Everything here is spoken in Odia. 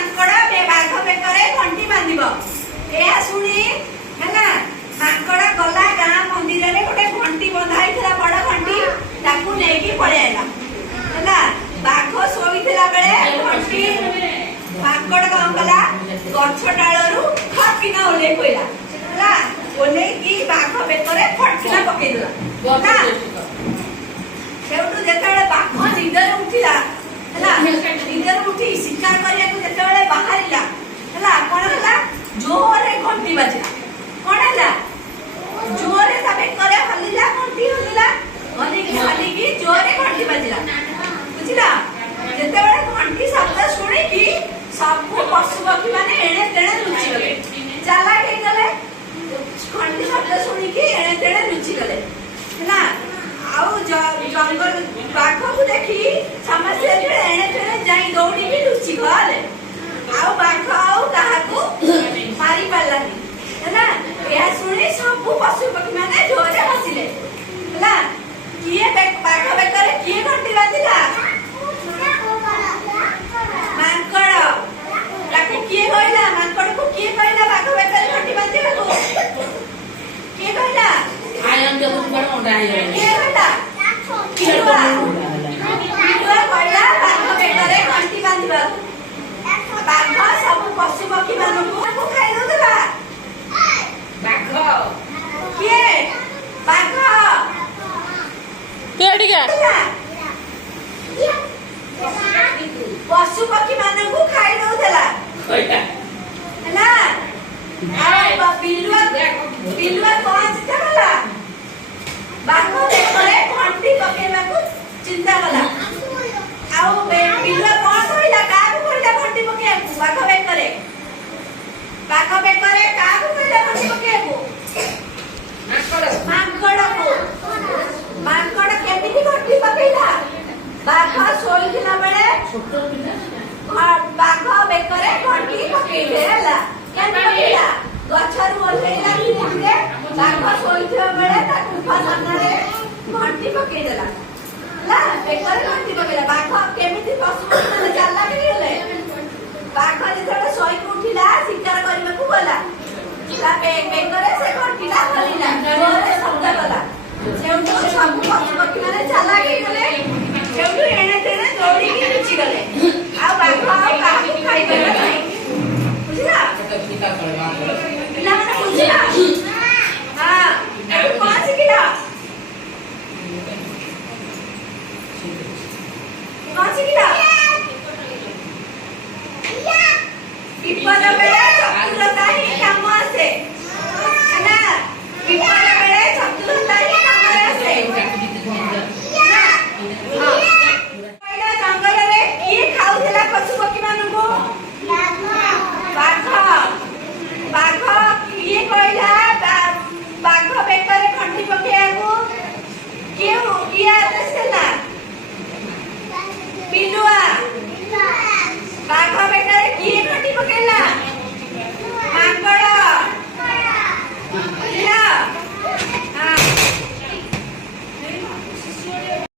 ମାଙ୍କଡ ବାଘ ବେକରେ ଘଣ୍ଟି ବାନ୍ଧିବ। ଏହା ଶୁଣି ହେଲା ମାଙ୍କଡ ଗଲା ଗାଁ ମନ୍ଦିରରେ ଗୋଟେ ଘଣ୍ଟି ବନ୍ଧା ହେଇଥିଲା ବଡ ଘଣ୍ଟି ତାକୁ ନେଇକି ପଳେଇ ଆଇଲା ହେଲା। ବାଘ ଶୋଇଥିଲା ବେଳେ ଘଣ୍ଟି ମାଙ୍କଡ କଣ କଲା ଗଛ ଡାଳରୁ ଫଟକିନା ଓହ୍ଲେଇ ପଇଲା ହେଲା। ଓହ୍ଲେଇକି ବାଘ ବେକରେ ଫଟକିନା ପକେଇଦେଲା ନା। ସେଉଠୁ ଯେତେବେଳେ ବାଘ ନିଦରେ ଉଠିଲା ହେଲା ନିଦରେ ଉଠି ଶିକାର କରିବାକୁ ଯେତେବେଳେ ବାହାରିଲା ହେଲା କଣ ହେଲା ଜୋରରେ ଘଣ୍ଟି ବାଜିଲା। କଣ ହେଲା ଜୋରରେ ତା ବେକରେ ହଲିଲା ଘଣ୍ଟି ହଲିଲା ହଲିକି ଜୋରରେ ଘଣ୍ଟି ବାଜିଲା ବୁଝିଲା। ଯେତେବେଳେ ଘଣ୍ଟି ଶବ୍ଦ ଶୁଣିକି ସବୁ ପଶୁ ପକ୍ଷୀ ମାନେ ଏଣେ ତେଣେ ଲୁଚିଗଲେ ଚାଲାକ ହେଇଗଲେ। ଘଣ୍ଟି ଶବ୍ଦ ଶୁଣିକି ଏଣେ ତେଣେ ଲୁଚିଗଲେ ହେଲା। ଆଉ ଜଙ୍ଗଲ ବାଘକୁ ଦେଖି ସମସ୍ତେ ଏଣେ ତେଣେ ଯାଇ ଦୌଡ଼ିକି ଲୁଚି ଗଲେ। ଆଉ ବାଘ ଆଉ କାହାକୁ ମାରି ପାରିଲାନି ହେଲା। ଏହା ଶୁଣି ସବୁ ପଶୁ ପକ୍ଷୀ ମାନେ ଜୋରରେ ହସିଲେ ହେଲା। କିଏ ବାଘ ବେକରେ କିଏ ଘଣ୍ଟି ବାଜିଲା? ମାଙ୍କଡ। ତାକୁ କିଏ କହିଲା? ମାଙ୍କଡକୁ କିଏ କହିଲା ବାଘ ବେକରେ ଘଣ୍ଟି ବାଜିବାକୁ? କିଏ କହିଲା? କିଏ କହିଲା? ବିଲୁଆ କହିଲା ବାଘ ବେକରେ ଘଣ୍ଟି ବାନ୍ଧିବାକୁ। ବାଘ ସବୁ ପଶୁ ପକ୍ଷୀ ମାନଙ୍କୁ ଖାଇ ଦଉଥିଲା। ବାଘ କିଏ? ବାଘ ପଶୁ ପକ୍ଷୀ ମାନଙ୍କୁ ଖାଇ ଦଉଥିଲା ହେଲା। ଆଉ ବିଲୁଆ କଣ ଚିନ୍ତା କଲା? ବାଘ ବେକରେ ଘଣ୍ଟି ପକେଇବାକୁ ଚିନ୍ତା କଲା। ଆଉ ବିଲୁଆ କଣ କହିଲା? କାହାକୁ କହିଲା ଘଣ୍ଟି ପକେଇବାକୁ? ବାଘ ବେକରେ କାହାକୁ କହିଲା ଘଣ୍ଟି ପକେଇବାକୁ? ମାଙ୍କଡକୁ। ମାଙ୍କଡ କେମିତି ଘଣ୍ଟି ପକେଇଲା? ବାଘ ଶୋଇଥିଲା ବେଳେ ବାଘ ବେକରେ ଘଣ୍ଟି ପକେଇଲେ ହେଲା। କେମିତି ପକେଇଲା? ଗଛରୁ ଓହ୍ଲେଇଲା ଧୀରେ ବାଘ ଶୋଇଥିବା ବେଳେ ତା ଗୁମ୍ଫା ସାମ୍ନାରେ ଘଣ୍ଟି ପକେଇଦେଲା ହେଲା। ବେକରେ ଘଣ୍ଟି ପକେଇଲା। ବାଘ କେମିତି ପଶୁ ମାନେ ଚାଲାକ ହେଇଗଲେ। ବାଘ ଯେତେବେଳେ ଶୋଇକି ଉଠିଲା ଶିକାର କରିବାକୁ ଗଲା ତା ବେକରେ ସେ ଘଣ୍ଟିଟା ହଲିଲା ଜୋରରେ ଶବ୍ଦ କଲା। ସେଉଠୁ ସବୁ ପଶୁ ପକ୍ଷୀ